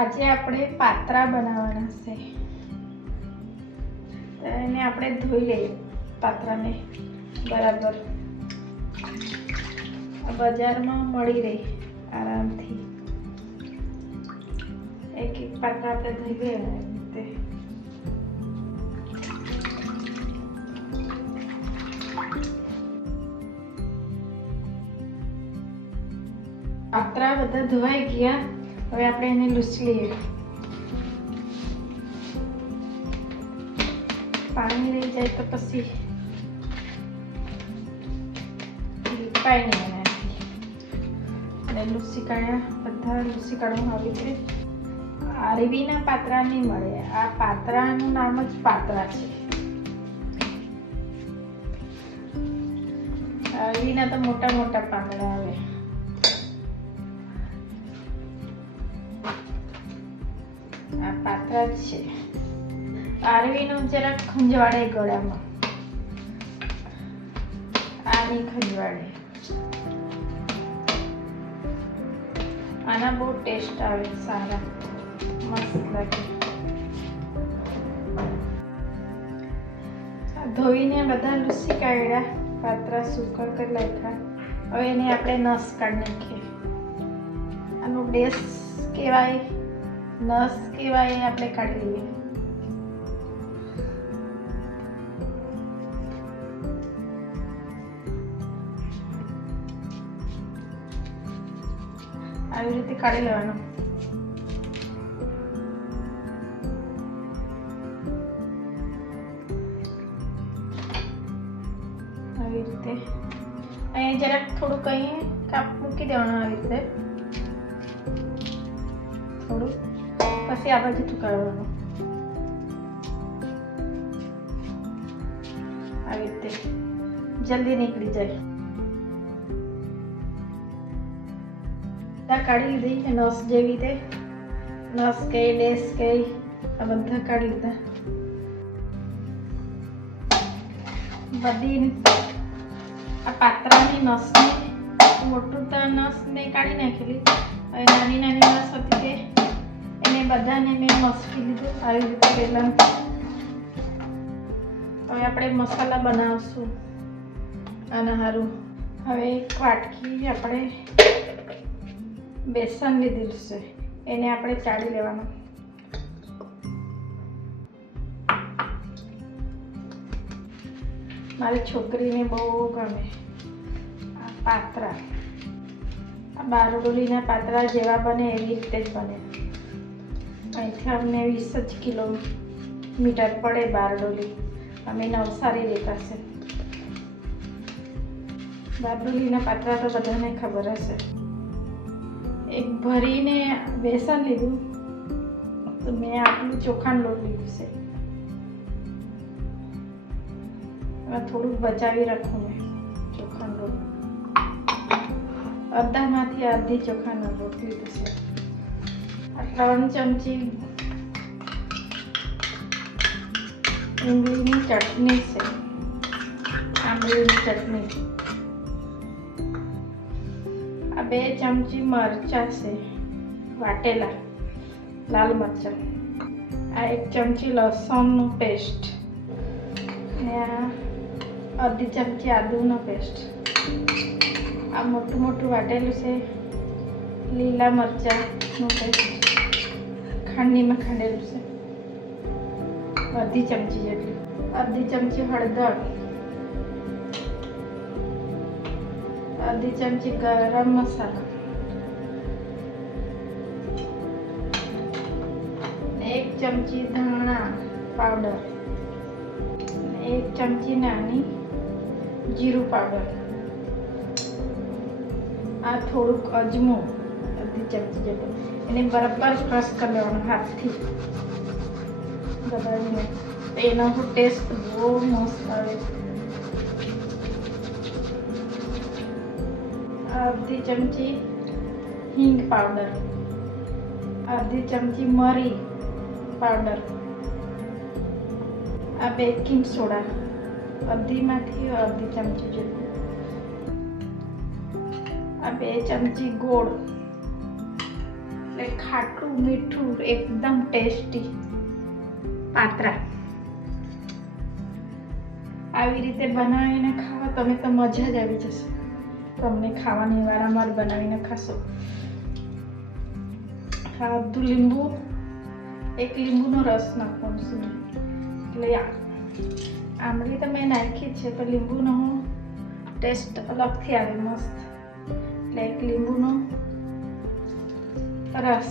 આજે આપણે પાત્રા બનાવવાના છે. તો એને આપણે ધોઈ લઈએ પાત્રાને બરાબર. બજારમાં મળી રહે આરામથી. એક એક પાત્રા આપણે ધોઈ લઈએ ને રીતે. પાત્રા બધા ધોવાઈ ગયા. હવે આપણે એને લૂછી લઈએ. પાણી રહી જાય તો પછી લીપાય નહીં એનાથી. અને લૂછી કાઢ્યા, બધા લૂછી કાઢવામાં આવી છે. આરવીના પાત્રા નહીં મળે. આ પાત્રાનું નામ જ પાત્રા છે. આરવીના તો મોટા મોટા પાંદડા આવે. આ પાત્રા જ છે. આરવીનું જરાક ખંજવાળે ગળામાં. આની ખંજવાળે. આના બહુ ટેસ્ટ આવે, સારા મસ્ત લાગે. ધોઈને બધા લૂછી કાઢ્યા, પાત્રા સુકર કરી નાખ્યા. હવે એને આપણે નસ કાઢી નાખીએ. આનું ડેસ કહેવાય, નસ કહેવાય, આપણે કાઢી લઈએ. આવી રીતે કાઢી લેવાનું. આવી રીતે અહીં જરાક થોડુંક અહીં કાપ મૂકી દેવાનું. આવી રીતે થોડું, પછી આ બાજુ કાઢવાનું. આવી રીતે જલ્દી નીકળી જાય. કાઢી લીધી નસ જેવી રીતે. નસ કઈ ડેસ કઈ આ બધા કાઢી લીધા. બધી આ પાત્રાની નસને મોટું તો નસને કાઢી નાખેલી. હવે નાની નાની નસ હતી તે એને બધાને મેં મસકી લીધું આવી રીતે પહેલા. હવે આપણે મસાલા બનાવશું આના સારું. હવે એક વાટકી આપણે બેસન લીધેલું છે, એને આપણે ચાળી લેવાનું. મારી છોકરીને બહુ ગમે આ પાત્રા. આ બારડોલીના પાત્રા જેવા બને એવી રીતે જ બને. અહીંથી અમને 20 કિલોમીટર પડે બારડોલી. અમે નવસારી રહેતા છે. બારડોલીના પાત્રા તો બધાને ખબર હશે. એક ભરીને બેસન લીધું, તો મેં આટલું ચોખાનું લોટ લીધું છે. એમાં થોડુંક બચાવી રાખું મેં ચોખાનો લોટ. અડધામાંથી અડધી ચોખાનો લોટ લીધું છે. આ 3 ચમચી ઇમલીની ચટણી છે. આંબલીની ચટણી. આ 2 ચમચી મરચાં છે વાટેલા, લાલ મરચાં. આ 1 ચમચી લસણનું પેસ્ટ ને આ અડધી ચમચી આદુનો પેસ્ટ. આ મોટું મોટું વાટેલું છે લીલા મરચાંનું પેસ્ટ. ખાંડણીમાં ખાંડેલું છે અડધી ચમચી જેટલી. અડધી ચમચી હળદર, અડધી ચમચી ગરમ મસાલા, 1 ચમચી ધાણા પાવડર, 1 ચમચી નાની જીરું પાવડર. આ થોડુંક અજમો અડધી ચમચી જેટલું. એને બરાબર ક્રશ કરી લેવાનું હાથથી દબાવીને. એનો ટેસ્ટ બહુ મસ્ત આવે. અડધી ચમચી હિંગ પાવડર, અડધી ચમચી મરી પાવડર. આ બેકિંગ સોડા અડધીમાંથી અડધી ચમચી જેટલું. આ 2 ચમચી ગોળ, એટલે ખાટું મીઠું એકદમ ટેસ્ટી પાત્રા. આવી રીતે બનાવીને ખાવા તમે તો મજા જ આવી જશે. તમને ખાવાની વારંવાર બનાવીને ખાશો. અડધું લીંબુ, એક લીંબુનો રસ નાખવાનો છે એટલે આંબલી તો મેં નાખી છે તો લીંબુનો ટેસ્ટ અલગથી આવે મસ્ત. એટલે એક લીંબુનો રસ.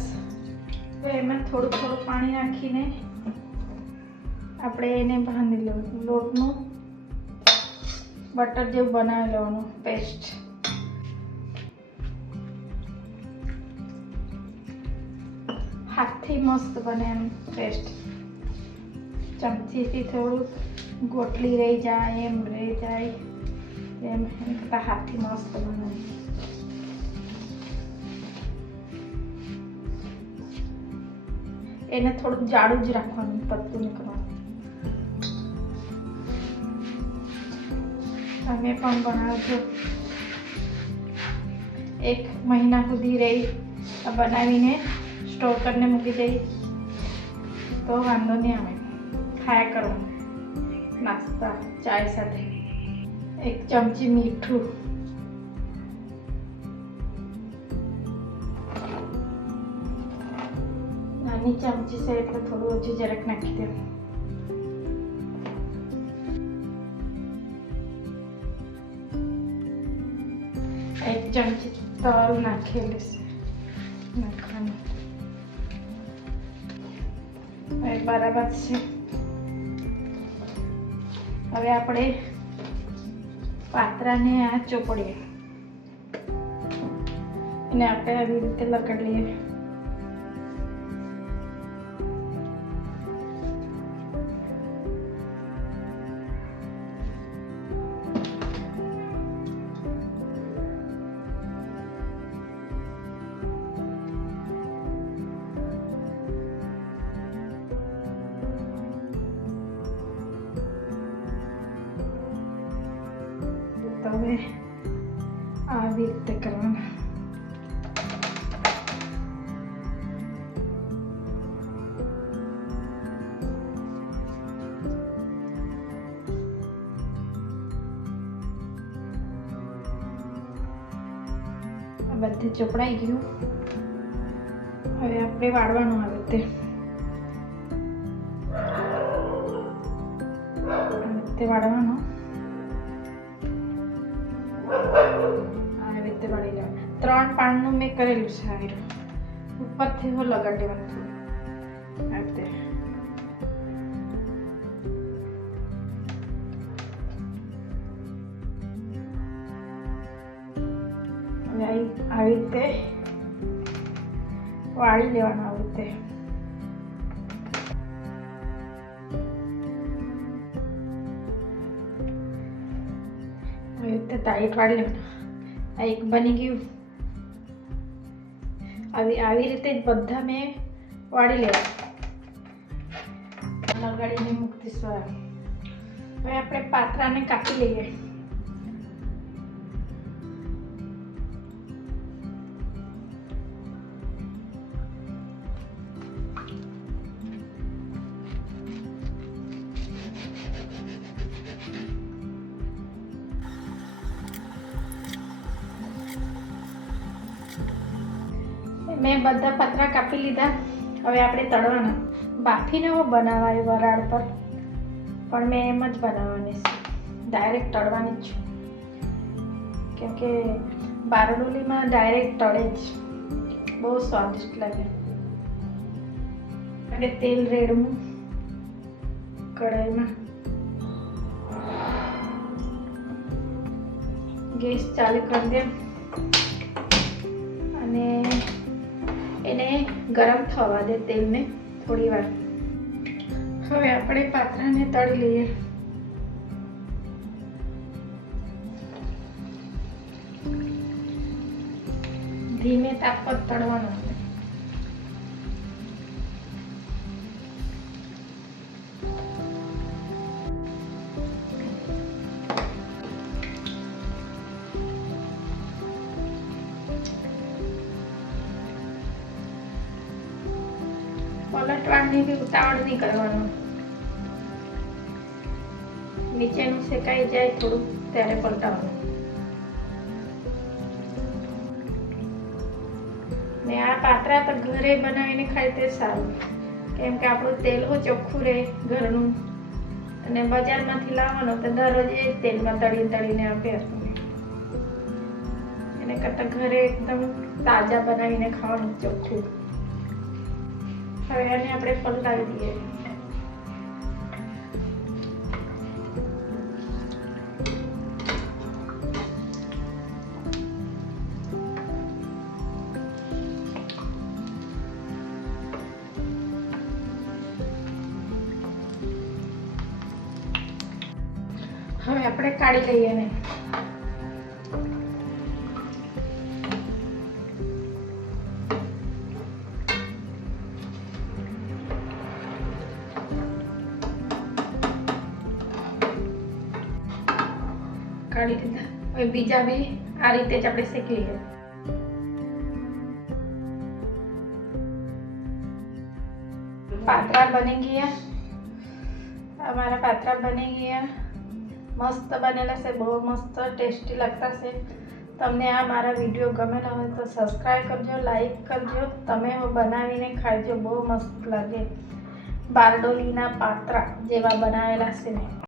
તો એમાં થોડું થોડું પાણી નાખીને આપણે એને બાંધી લેવાનું. લોટનું બટર જેવું બનાવી લેવાનું પેસ્ટ. હાથથી મસ્ત બને એમ પેસ્ટ. ચમચીથી થોડું ગોટલી રહી જાય એમ રહી જાય એમ કરતાં હાથથી મસ્ત બનાવી. એને થોડું જાડું જ રાખવાનું, પતલું નહીં કરવાનું. તમે પણ બનાવજો. 1 મહિના સુધી રહી બનાવીને સ્ટોર કરીને મૂકી દઈ તો વાંધો નહીં આવે. ખાયા કરવાનું નાસ્તા ચાય સાથે. 1 ચમચી મીઠું, નાની ચમચી છે એટલે થોડું ઓછું જરાક નાખી દેવું. એક ચમચી તલ નાખેલી છે નાખવાનું. હવે બરાબર છે. હવે આપણે પાત્રાને આ ચોપડીએ એને આપણે આવી રીતે લગાડી લઈએ. હવે આવી રીતે કરવાના. બધે ચોપડાઈ ગયું. હવે આપણે વાળવાનું આવી રીતે વાળવાનો. આવી રીતે વાળી લેવાનું. 3 પાનનું મેં કરેલું છે. આવી રીતે ઉપરથી હું લગાડી દેવાનું આવી રીતે. આવી રીતે વાળી લેવાનું. આવી રીતે ટાઈટ વાળી લેવાનું. આ એક બની ગયું. આવી રીતે જ બધા મેં વાળી લેવા લગાડીને મૂકી દઈશું. હવે આપણે પાત્રાને કાપી લઈએ. મેં બધા પાત્રા કાપી લીધા. હવે આપણે તળવાના. બાફીને હું બનાવાય વરાળ પર, પણ મેં એમ જ બનાવવાની છે. ડાયરેક્ટ તળવાની જ છું, કેમ કે બારડોલીમાં ડાયરેક્ટ તળે જ બહુ સ્વાદિષ્ટ લાગે. એટલે તેલ રેડવું કઢાઈમાં. ગેસ ચાલુ કરી દે અને એને ગરમ થવા દે તેલને થોડી વાર. હવે આપણે પાત્રાને તળી લઈએ. ધીમે તાપ પર તળવાનું. પલટવાની બી ઉતાવળ નહીં કરવાનો. નીચેનું શેકાઈ જાય થોડું ત્યારે પલટાવવાનું. ને આ પાત્રા તો ઘરે બનાવીને ખાય તે સારું, કેમ કે આપણું તેલ હોય ચોખ્ખું રહે ઘરનું, અને બજારમાંથી લાવવાનો તો દરરોજ એ તેલમાં તળીને આપે આપણને. એને કરતાં ઘરે એકદમ તાજા બનાવીને ખાવાનું ચોખ્ખું. હવે આને આપણે પલટાવી દઈએ. હવે આપણે કાઢી લઈએ ને કાઢી દીધા. હવે બીજા બી આ રીતે જ આપણે શેકી લઈએ. પાત્રા બની ગયા. અમારા પાત્રા બની ગયા. મસ્ત બનેલા છે, બહુ મસ્ત ટેસ્ટી લાગતા છે. તમને આ મારા વિડીયો ગમેલા હોય તો સબસ્ક્રાઈબ કરજો, લાઈક કરજો. તમે બનાવીને ખાજો, બહુ મસ્ત લાગે. બારડોલીના પાત્રા જેવા બનાવેલા છે.